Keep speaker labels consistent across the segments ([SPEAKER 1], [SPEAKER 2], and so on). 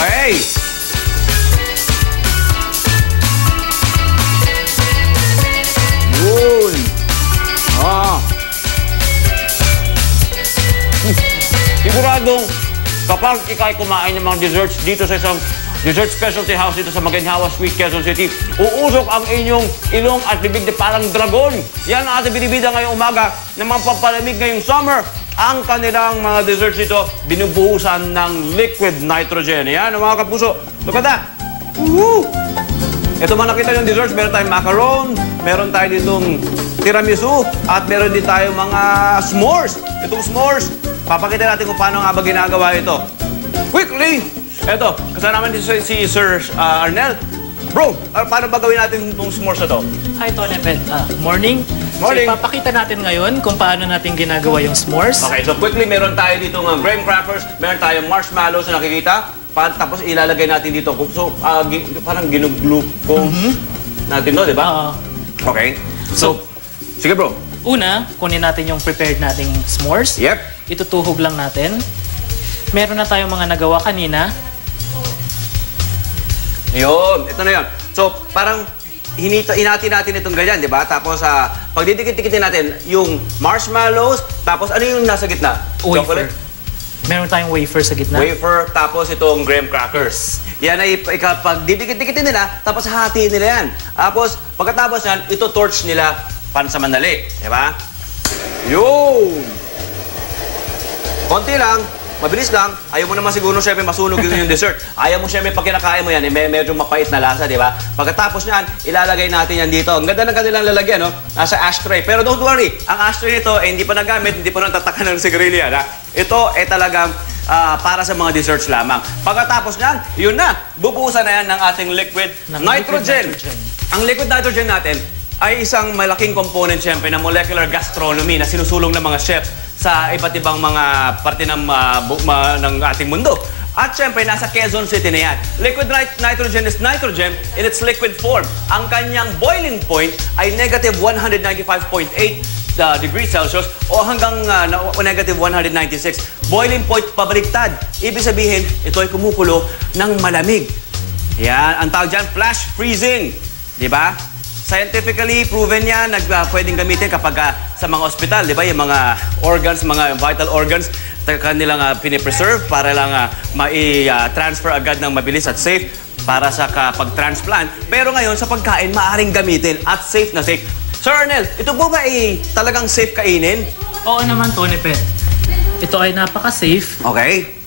[SPEAKER 1] Okay. Yun. Ah. Siguradong kapag ikaw ay kumain ng mga desserts dito sa isang dessert specialty house dito sa Maginhawa Sweet, Quezon City, uusok ang inyong ilong at bibig na parang dragon. Yan ang ating binibida ngayong umaga ng mga pampalamig ngayong summer. Ang kanilang mga desserts dito, binubuhusan ng liquid nitrogen. Yan, mga kapuso. Look at that. Woo! Ito mga nakita yung desserts, meron tayong macaron, meron tayo ditong tiramisu, at meron din tayong mga s'mores. Itong s'mores, papakita natin kung paano nga ba ginagawa ito. Quickly! Ito, kasama naman si, si Sir ah, Arnel. Bro, ah, paano ba gawin natin itong s'mores na to?
[SPEAKER 2] Hi, Tony Pet. Ah, morning.
[SPEAKER 1] Morning.
[SPEAKER 2] So, ipapakita natin ngayon kung paano natin ginagawa yung s'mores.
[SPEAKER 1] Okay, so quickly, meron tayo dito ng graham crackers, meron tayong marshmallows na nakikita, pa, tapos ilalagay natin dito. So, ah, gi- parang ginugluko natin to, di ba?
[SPEAKER 2] Ah,
[SPEAKER 1] Okay. So, sige bro.
[SPEAKER 2] una, kunin natin yung prepared nating s'mores.
[SPEAKER 1] Yep.
[SPEAKER 2] Itutuhog lang natin. Meron na tayong mga nagawa kanina.
[SPEAKER 1] Yun, ito na yun. So, parang hinito, inati natin itong ganyan, di ba? Tapos, uh, pag didikit-dikitin natin, yung marshmallows, tapos ano yung nasa gitna?
[SPEAKER 2] Wafer.
[SPEAKER 1] Chocolate?
[SPEAKER 2] Meron tayong wafer sa gitna.
[SPEAKER 1] Wafer, tapos itong graham crackers. Yan ay ika- pag didikit-dikitin nila, tapos hahatiin nila yan. Tapos, pagkatapos yan, ito torch nila pansamandali. Di ba? Yun! Konti lang, mabilis lang. Ayaw mo naman siguro syempre masunog yung, yung dessert. Ayaw mo syempre pag kinakain mo yan, eh, medyo mapait na lasa, di ba? Pagkatapos niyan, ilalagay natin yan dito. Ang ganda ng kanilang lalagyan, no? Nasa ashtray. Pero don't worry, ang ashtray nito, eh, hindi pa nagamit, hindi pa natatakan ng sigarilyo yan, ha? Ito, eh talagang ah, para sa mga desserts lamang. Pagkatapos niyan, yun na, bubuhusan na yan ng ating liquid
[SPEAKER 2] Ng
[SPEAKER 1] nitrogen.
[SPEAKER 2] nitrogen.
[SPEAKER 1] Ang liquid nitrogen natin ay isang malaking component siyempre ng molecular gastronomy na sinusulong ng mga chef sa iba't ibang mga parte ng, ah, bu- ma- ng ating mundo. At syempre, nasa Quezon City na yan. Liquid nit- nitrogen is nitrogen in its liquid form. Ang kanyang boiling point ay negative 195.8 uh, degrees Celsius o hanggang uh, negative 196. Boiling point pabaliktad. Ibig sabihin, ito ay kumukulo ng malamig. Yan, ang tawag dyan, flash freezing. Di ba? Scientifically proven yan, nag, ah, pwedeng gamitin kapag ah, sa mga ospital, di ba? Yung mga organs, mga vital organs, kanilang uh, pinipreserve para lang ah, mai-transfer agad ng mabilis at safe para sa kapag-transplant. Pero ngayon, sa pagkain, maaring gamitin at safe na safe. Sir Arnel, ito po ba ay talagang safe kainin?
[SPEAKER 2] Oo naman, Tony Pet. Ito ay napaka-safe.
[SPEAKER 1] Okay.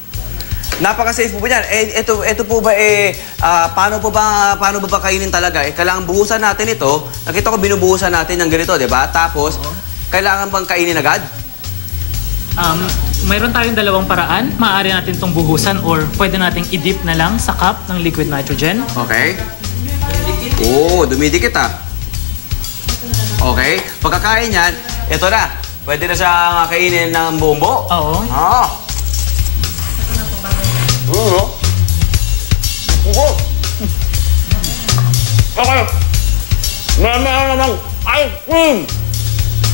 [SPEAKER 1] Napaka-safe po ba yan? Eh, ito, ito po ba eh, ah, paano po ba, paano ba ba kainin talaga? Eh, kailangan buhusan natin ito. Nakita ko binubuhusan natin ng ganito, di ba? Tapos, kailangan bang kainin agad?
[SPEAKER 2] Um, mayroon tayong dalawang paraan. Maaari natin itong buhusan or pwede nating i-dip na lang sa cup ng liquid nitrogen.
[SPEAKER 1] Okay. Oo, dumidikit ah. Okay. Pagkakain yan, ito na. Pwede na siya kainin ng buong buo.
[SPEAKER 2] Oo.
[SPEAKER 1] Ah. Oo. Oo. Okay. Marami na namang ice cream.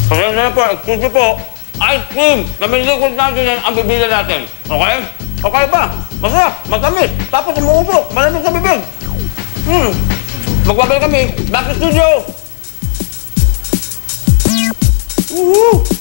[SPEAKER 1] Pasensya na po, excuse po. Ice cream na may liquid yan ang bibili natin. Okay? Okay ba? Masarap, matamis. Tapos umuusok, malamig sa bibig. Hmm. Magbabalik kami. Back to studio. Woo!